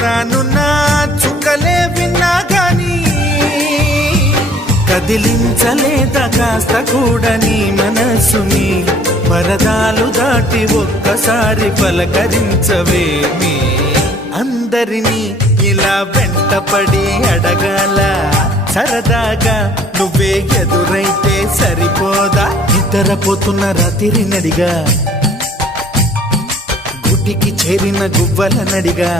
రానున్న చుక్కలే విన్నా గాని కదిలించలేదా కాస్త కూడా నీ మనసుని పరదాలు దాటి ఒక్కసారి పలకరించవేమి అందరినీ ఇలా వెంటపడి అడగాల సరదాగా నువ్వే ఎదురైతే సరిపోదా నిద్రపోతున్న రాత్రి నడిగా గుటికి చేరిన గువ్వల నడిగా